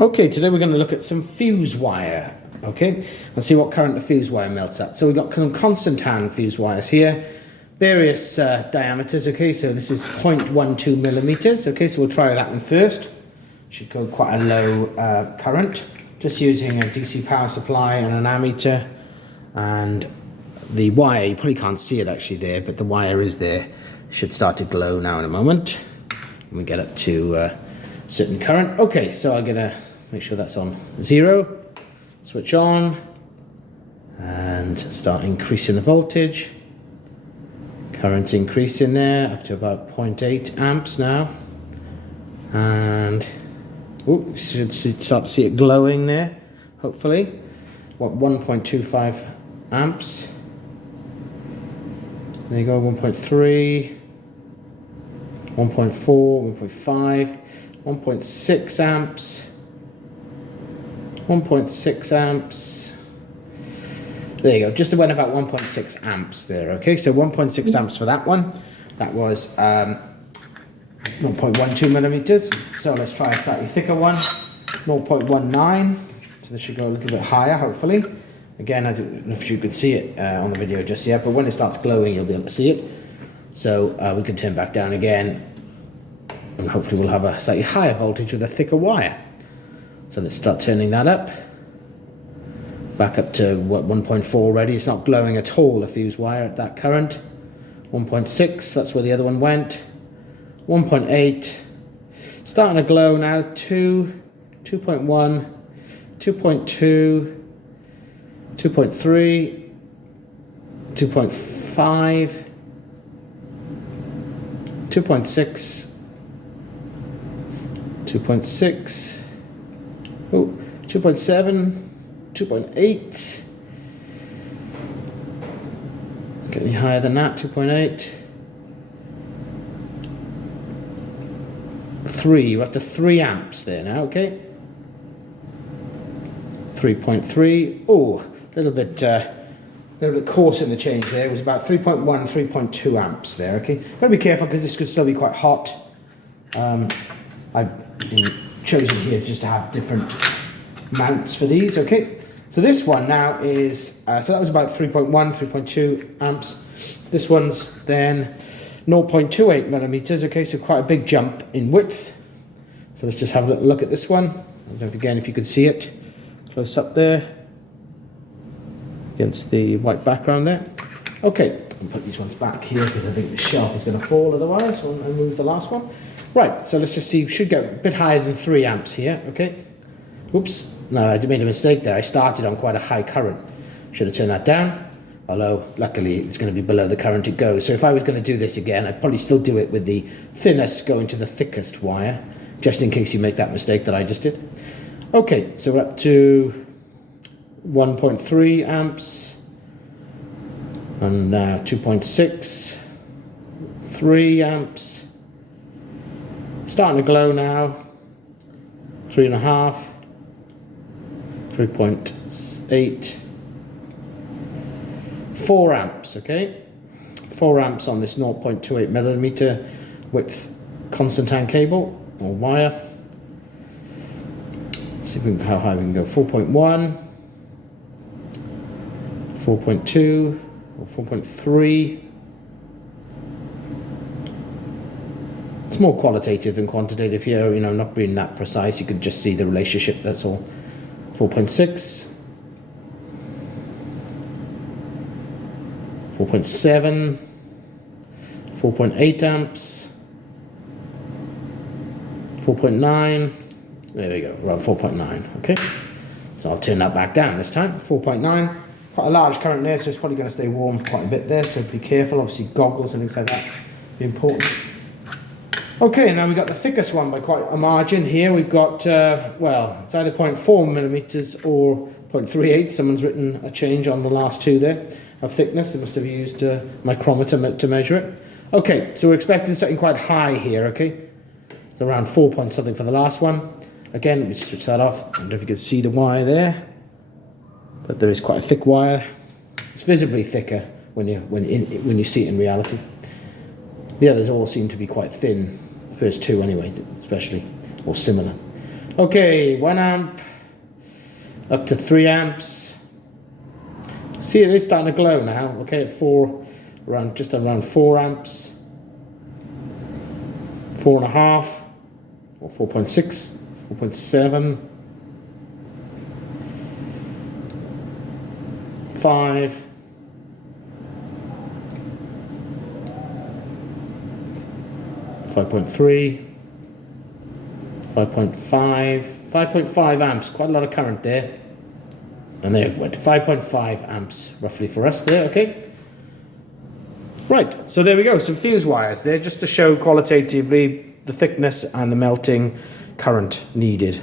Okay, today we're going to look at some fuse wire, okay, and see what current the fuse wire melts at. So we've got some constant hand fuse wires here, various diameters, okay, so this is 0.12 millimeters, okay, so we'll try that one first. Should go quite a low current, just using a DC power supply and an ammeter, and the wire, you probably can't see it actually there, but the wire is there. Should start to glow now in a moment when we get up to certain current. Okay, so I'm gonna make sure that's on 0, switch on, and start increasing the voltage. Current's increasing there up to about 0.8 amps now, and you should start to see it glowing there, hopefully. What, 1.25 amps. There you go, 1.3, 1.4, 1.5, 1.6 amps, 1.6 amps. There you go, just went about 1.6 amps there, okay? So 1.6 amps for that one. That was 0.12 millimeters. So let's try a slightly thicker one, 0.19. So this should go a little bit higher, hopefully. Again, I don't know if you could see it on the video just yet, but when it starts glowing, you'll be able to see it. So we can turn back down again, and hopefully we'll have a slightly higher voltage with a thicker wire. So let's start turning that up. Back up to, what, 1.4 already. It's not glowing at all, the fuse wire at that current. 1.6, that's where the other one went. 1.8, starting to glow now. 2, 2.1, 2.2, 2.3, 2.5, 2.6, 2.6, oh, 2.7, 2.8, get any higher than that, 2.8, 3, we're up to 3 amps there now, okay, 3.3, oh, a little bit coarse in the change there. It was about 3.1, 3.2 amps there, okay. Gotta be careful because this could still be quite hot. I've chosen here just to have different mounts for these, okay. So this one now is, so that was about 3.1, 3.2 amps. This one's then 0.28 millimeters, okay, so quite a big jump in width. So let's just have a little look at this one. I don't know if, again, if you could see it close up there against the white background there. Okay, I'll put these ones back here because I think the shelf is going to fall otherwise. So I'll move the last one. Right, so let's just see, should get a bit higher than 3 amps here, okay. Oops, no, I made a mistake there. I started on quite a high current. Should have turned that down, although luckily it's going to be below the current it goes. So if I was going to do this again, I'd probably still do it with the thinnest going to the thickest wire, just in case you make that mistake that I just did. Okay, so we're up to 1.3 amps, and now 2.6, 3 amps, starting to glow now, 3.5, 3.8, 4 amps, okay, 4 amps on this 0.28 millimeter width constant hand cable or wire. Let's see if we can, how high we can go. 4.1, 4.2 or 4.3. It's more qualitative than quantitative here, you know, not being that precise. You could just see the relationship, that's all. 4.6, 4.7, 4.8 amps, 4.9. There we go, around 4.9, okay. So I'll turn that back down this time, 4.9. Quite a large current there, so it's probably going to stay warm for quite a bit there, so be careful. Obviously goggles and things like that be important. Okay, now we've got the thickest one by quite a margin here. We've got, well, it's either 0.4 millimeters or 0.38. Someone's written a change on the last two there of thickness. They must have used a micrometer to measure it. Okay, so we're expecting something quite high here, okay? So around 4 point something for the last one. Again, let me switch that off. I don't know if you can see the wire there, but there is quite a thick wire. It's visibly thicker when you see it in reality. The others all seem to be quite thin. First two anyway, especially, or similar. Okay, 1 amp up to 3 amps. See, it is starting to glow now. Okay, at just around 4 amps. 4.5 or 4.6, 4.7, 5. 5.3, 5.5, 5.5 amps, quite a lot of current there. And there it went, 5.5 amps roughly for us there, okay? Right, so there we go, some fuse wires there just to show qualitatively the thickness and the melting current needed.